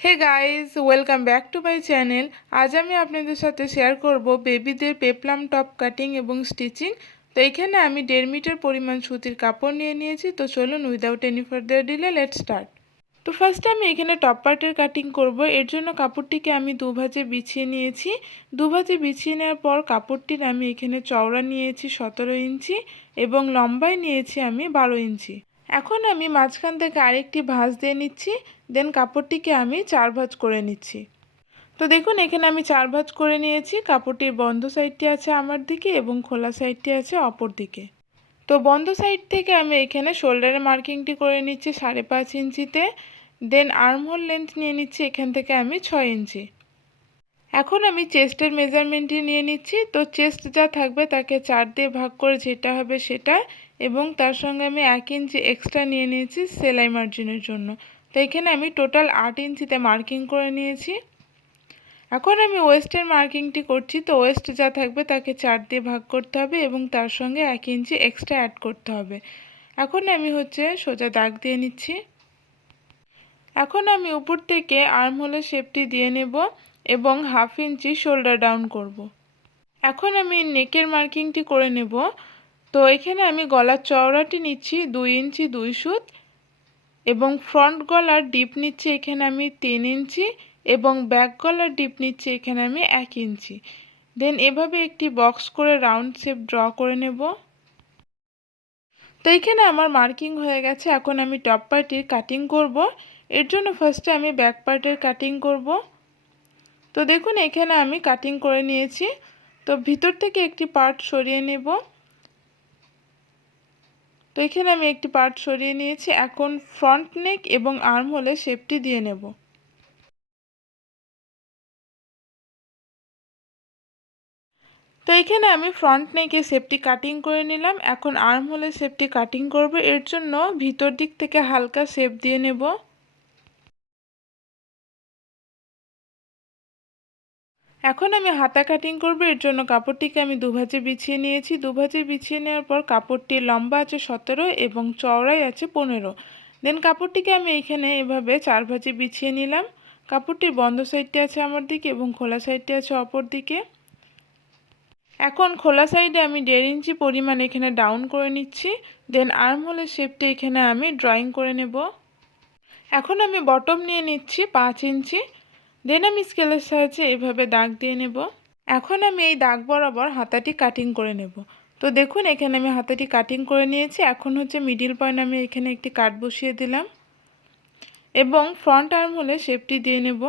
Hey guys, welcome back to my channel. আজ আমি আপনাদের সাথে শেয়ার করব বেবিদের পেপলাম টপ কাটিং এবং স্টিচিং। তো এখানে আমি 1.5 মিটার পরিমাণ সুতির কাপড় নিয়ে নিয়েছি। তো চলুন without any further delay let's start. তো ফার্স্টে আমি এখানে টপ পার্টের কাটিং করব। এর জন্য কাপড়টিকে আমি দুভাজে বিছিয়ে নিয়েছি। দুভাজে বিছিয়ে নেওয়ার পর কাপড়টির আমি এখানে চওড়া নিয়েছি 17 ইঞ্চি এবং লম্বায় নিয়েছি আমি 12 ইঞ্চি। এখন আমি মাঝখান থেকে আরেকটি ভাঁজ দিয়ে নিচ্ছি, দেন কাপড়টিকে আমি 4 ভাঁজ করে নিচ্ছি। তো দেখুন এখানে আমি 4 ভাঁজ করে নিয়েছি। কাপড়টির বন্ধ সাইডটি আছে আমার দিকে এবং খোলা সাইডটি আছে অপর দিকে। তো বন্ধ সাইড থেকে আমি এখানে শোল্ডারের মার্কিংটি করে নিচ্ছি 5.5 ইঞ্চিতে, দেন আর্মহোল লেন্থ নিয়ে নিচ্ছি এখান থেকে আমি 6 ইঞ্চি। এখন আমি চেস্টের মেজারমেন্টটি নিয়ে নিচ্ছি। তো চেস্ট যা থাকবে তাকে 4 দিয়ে ভাগ করে যেটা হবে সেটা, এবং তার সঙ্গে আমি 1 ইঞ্চি এক্সট্রা নিয়ে নিয়েছি সেলাই মার্জিনের জন্য। তো এখানে আমি টোটাল 8 ইঞ্চিতে মার্কিং করে নিয়েছি। এখন আমি ওয়েস্টের মার্কিংটি করছি। তো ওয়েস্ট যা থাকবে তাকে 4 দিয়ে ভাগ করতে হবে এবং তার সঙ্গে 1 ইঞ্চি এক্সট্রা অ্যাড করতে হবে। এখন আমি সোজা দাগ দিয়ে নিচ্ছি। এখন আমি উপর থেকে আর্মহোলের শেপটি দিয়ে নেব এবং 1/2 ইঞ্চি শোল্ডার ডাউন করব। এখন আমি নেকের মার্কিংটি করে নেব। তো এখানে আমি গলার চওড়াটি নিচ্ছি 2 ইঞ্চি 2 সুত এবং ফ্রন্ট গলার ডিপ নিচ্ছি এখানে আমি 3 ইঞ্চি এবং ব্যাক গলার ডিপ নিচ্ছি এখানে আমি 1 ইঞ্চি। দেন এভাবে একটি বক্স করে রাউন্ড শেপ ড্র করে নেব। তো এখানে আমার মার্কিং হয়ে গেছে। এখন আমি টপ পার্টের কাটিং করব। এর জন্য ফার্স্টে আমি ব্যাক পার্টের কাটিং করব। তো দেখুন এখানে আমি কাটিং করে নিয়েছি। তো ভিতর থেকে একটি পার্ট সরিয়ে নেব। তো এখানে আমি একটি পার্ট সরিয়ে নিয়েছি। এখন ফ্রন্ট নেক এবং আর্ম হোলে শেপটি দিয়ে নেব। তো এখানে আমি ফ্রন্ট নেকে শেপটি কাটিং করে নিলাম। এখন আর্ম হোলে শেপটি কাটিং করব। এর জন্য ভিতর দিক থেকে হালকা শেপ দিয়ে নেব। এখন আমি হাতা কাটিং করব। এর জন্য কাপড়টিকে আমি দুভাজে বিছিয়ে নিয়েছি। দুভাজে বিছিয়ে নেওয়ার পর কাপড়টির লম্বা আছে 17 এবং চওড়াই আছে 15। দেন কাপড়টিকে আমি এইখানে এভাবে 4 ভাজে বিছিয়ে নিলাম। কাপড়টির বন্ধ সাইডটি আছে আমার দিকে এবং খোলা সাইডটি আছে অপর দিকে। এখন খোলা সাইডে আমি 1.5 ইঞ্চি পরিমাণ এখানে ডাউন করে নিচ্ছি। দেন আর্ম হোলের শেপটি এখানে আমি ড্রয়িং করে নেব। এখন আমি বটম নিয়ে নিচ্ছি 5 ইঞ্চি। দেন আমি স্কেলের সাহায্যে এভাবে দাগ দিয়ে নেব। এখন আমি এই দাগ বরাবর হাতাটি কাটিং করে নেব। তো দেখুন এখানে আমি হাতাটি কাটিং করে নিয়েছি। এখন মিডিল পয়েন্ট আমি এখানে একটি কাট বসিয়ে দিলাম এবং ফ্রন্ট আর্ম হলে শেপটি দিয়ে নেব।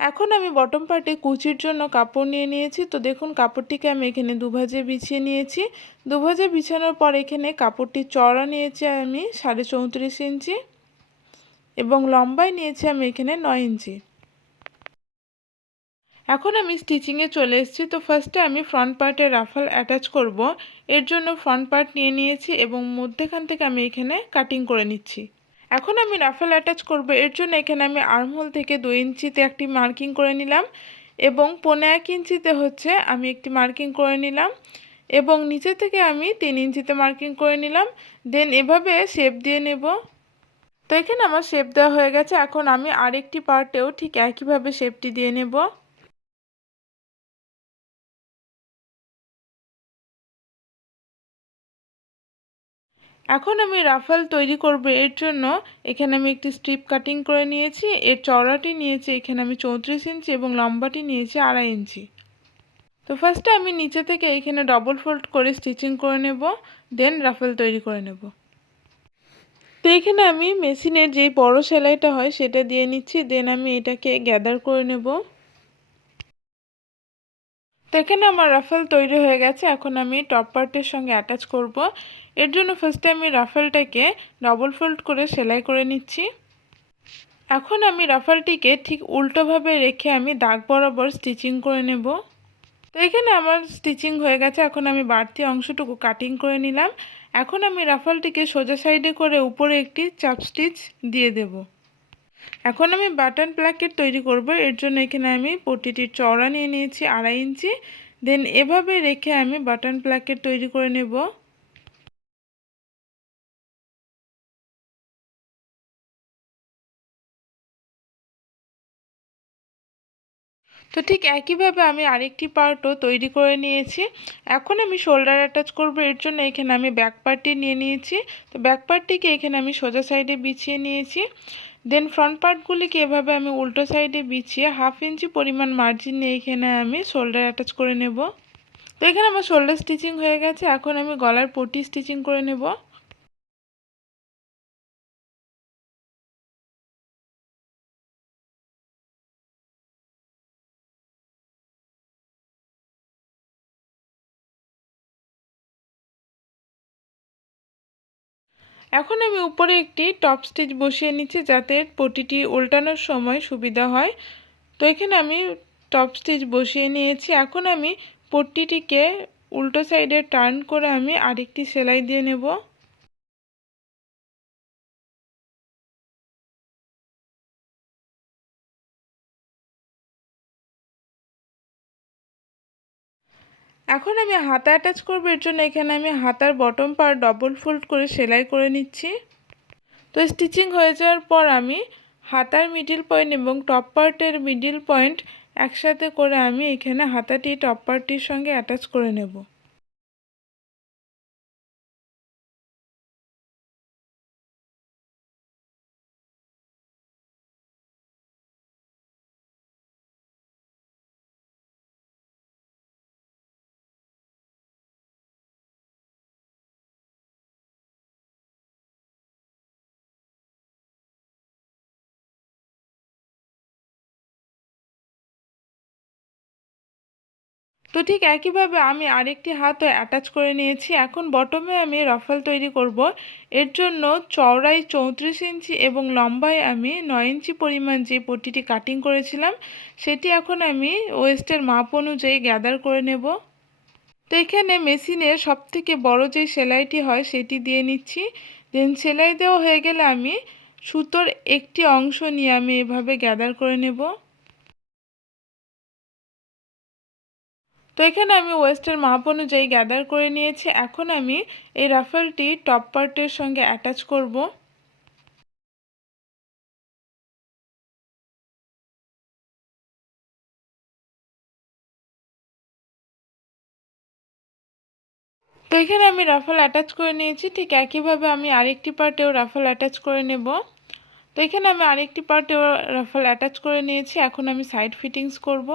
এখন আমি বটম পার্টে কুচির জন্য কাপড় নিয়ে নিয়েছি। তো দেখুন কাপড়টিকে আমি এখানে দুভাজে বিছিয়ে নিয়েছি। দুভাজে বিছানোর পর এখানে কাপড়টি চওড়া নিয়েছি আমি 34.5 ইঞ্চি এবং লম্বায় নিয়েছি আমি এখানে 9 ইঞ্চি। এখন আমি স্টিচিংয়ে চলে এসেছি। তো ফার্স্টে আমি ফ্রন্ট পার্টে রাফল অ্যাটাচ করব। এর জন্য ফ্রন্ট পার্ট নিয়ে নিয়েছি এবং মধ্যেখান থেকে আমি এখানে কাটিং করে নিচ্ছি। এখন আমি রাফল অ্যাটাচ করব। এর জন্য এখানে আমি আর্মহোল থেকে 2 ইঞ্চিতে একটি মার্কিং করে নিলাম এবং 1.5 ইঞ্চিতে আমি একটি মার্কিং করে নিলাম এবং নিচে থেকে আমি 3 ইঞ্চিতে মার্কিং করে নিলাম। দেন এভাবে শেপ দিয়ে নেব। তো এখানে আমার শেপ দেওয়া হয়ে গেছে। এখন আমি আরেকটি পার্টেও ঠিক একইভাবে শেপটি দিয়ে নেব। এখন আমি রাফল তৈরি করব। এর জন্য এখানে আমি একটি স্ট্রিপ কাটিং করে নিয়েছি। এর চওড়াটি নিয়েছি এখানে আমি 34 ইঞ্চি এবং লম্বাটি নিয়েছি 2.5 ইঞ্চি। তো ফার্স্টে আমি নিচে থেকে এখানে ডবল ফোল্ড করে স্টিচিং করে নেব, দেন রাফল তৈরি করে নেব। তো এখানে আমি মেশিনের যেই বড় সেলাইটা হয় সেটা দিয়ে নিচ্ছি, দেন আমি এটাকে গ্যাদার করে নেব। তো এখানে আমার রাফেল তৈরি হয়ে গেছে। এখন আমি টপ পার্টের সঙ্গে অ্যাটাচ করব। এর জন্য ফার্স্টে আমি রাফেলটাকে ডবল ফোল্ড করে সেলাই করে নিচ্ছি। এখন আমি রাফেলটিকে ঠিক উল্টোভাবে রেখে আমি দাগ বরাবর স্টিচিং করে নেব। তো এখানে আমার স্টিচিং হয়ে গেছে। এখন আমি বাড়তি অংশটুকু কাটিং করে নিলাম। এখন আমি রাফেলটিকে সোজা সাইডে করে উপরে একটি চাপ স্টিচ দিয়ে দেব। এখন আমি বাটন প্লাকেট তৈরি করব। এর জন্য এখানে আমি পট্টিটির চওড়া নিয়ে নিয়েছি 2.5 ইঞ্চি। দেন এভাবে রেখে আমি বাটন প্লাকেট তৈরি করে নেব। তো ঠিক একইভাবে আমি আরেকটি পার্টও তৈরি করে নিয়েছি। এখন আমি শোল্ডার অ্যাটাচ করব, এর জন্য এখানে আমি ব্যাক পার্টটি নিয়ে নিয়েছি। তো ব্যাক পার্টটিকে এখানে আমি সোজা সাইডে বিছিয়ে নিয়েছি। দেন ফ্রন্ট পার্টগুলিকে এভাবে আমি উল্টো সাইডে বিছিয়ে 1/2 ইঞ্চি পরিমাণ মার্জিন নিয়ে এখানে আমি শোল্ডার অ্যাটাচ করে নেব। তো এখানে আমার শোল্ডার স্টিচিং হয়ে গেছে। এখন আমি গলার পট্টি স্টিচিং করে নেব। এখন আমি উপরে একটি টপ স্টিচ বসিয়ে নিচ্ছি যাতে পটিটি উল্টানোর সময় সুবিধা হয়। তো এখানে আমি টপ স্টিচ বসিয়ে নিয়েছি। এখন আমি পট্টিটিকে উল্টো সাইডে টার্ন করে আমি আরেকটি সেলাই দিয়ে নেব। এখন আমি হাতা অ্যাটাচ করব, এর জন্য এখানে আমি হাতার বটম পার্ট ডবল ফোল্ড করে সেলাই করে নিচ্ছি। তো স্টিচিং হয়ে যাওয়ার পর আমি হাতার মিডিল পয়েন্ট এবং টপ পার্টের মিডিল পয়েন্ট একসাথে করে আমি এখানে হাতাটি টপ পার্টটির সঙ্গে অ্যাটাচ করে নেব। তো ঠিক একইভাবে আমি আরেকটি হাতও অ্যাটাচ করে নিয়েছি। এখন বটমে আমি রাফল তৈরি করব। এর জন্য চওড়ায় 34 ইঞ্চি এবং লম্বায় আমি 9 ইঞ্চি পরিমাণ যে পট্টিটি কাটিং করেছিলাম সেটি এখন আমি ওয়েস্টের মাপ অনুযায়ী গ্যাদার করে নেব। তো এখানে মেশিনের সবথেকে বড় যে সেলাইটি হয় সেটি দিয়ে নিচ্ছি। দেন সেলাই দেওয়া হয়ে গেলে আমি সুতোর একটি অংশ নিয়ে আমি এভাবে গ্যাদার করে নেব। তো এখানে আমি ওয়েস্টের মাপ অনুযায়ী গ্যাদার করে নিয়েছি। এখন আমি এই রাফেলটি টপ পার্টের সঙ্গে অ্যাটাচ করব। তো এখানে আমি রাফেল অ্যাটাচ করে নিয়েছি। ঠিক একইভাবে আমি আরেকটি পার্টেও রাফেল অ্যাটাচ করে নেব। তো এখানে আমি আরেকটি পার্টেও রাফেল অ্যাটাচ করে নিয়েছি। এখন আমি সাইড ফিটিংস করব।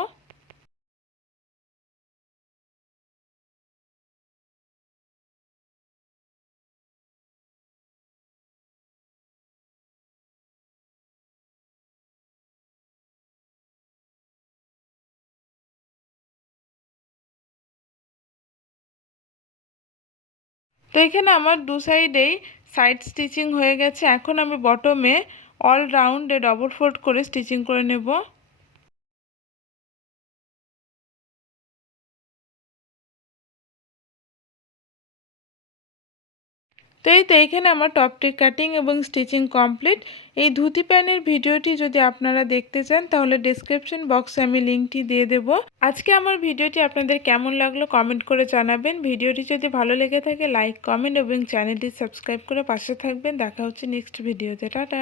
তো এখানে আমার দু সাইডেই সাইড স্টিচিং হয়ে গেছে। এখন আমি বটমে অল রাউন্ডে ডবল ফোল্ড করে স্টিচিং করে নেব। তো এইখানে আমার টপটি কাটিং এবং স্টিচিং কমপ্লিট। এই ধুতি প্যান্টের ভিডিওটি যদি আপনারা দেখতে চান তাহলে ডেসক্রিপশন বক্সে আমি লিঙ্কটি দিয়ে দেব। আজকে আমার ভিডিওটি আপনাদের কেমন লাগলো কমেন্ট করে জানাবেন। ভিডিওটি যদি ভালো লেগে থাকে লাইক, কমেন্ট এবং চ্যানেলটি সাবস্ক্রাইব করে পাশে থাকবেন। দেখা হচ্ছে নেক্সট ভিডিওতে। টাটা।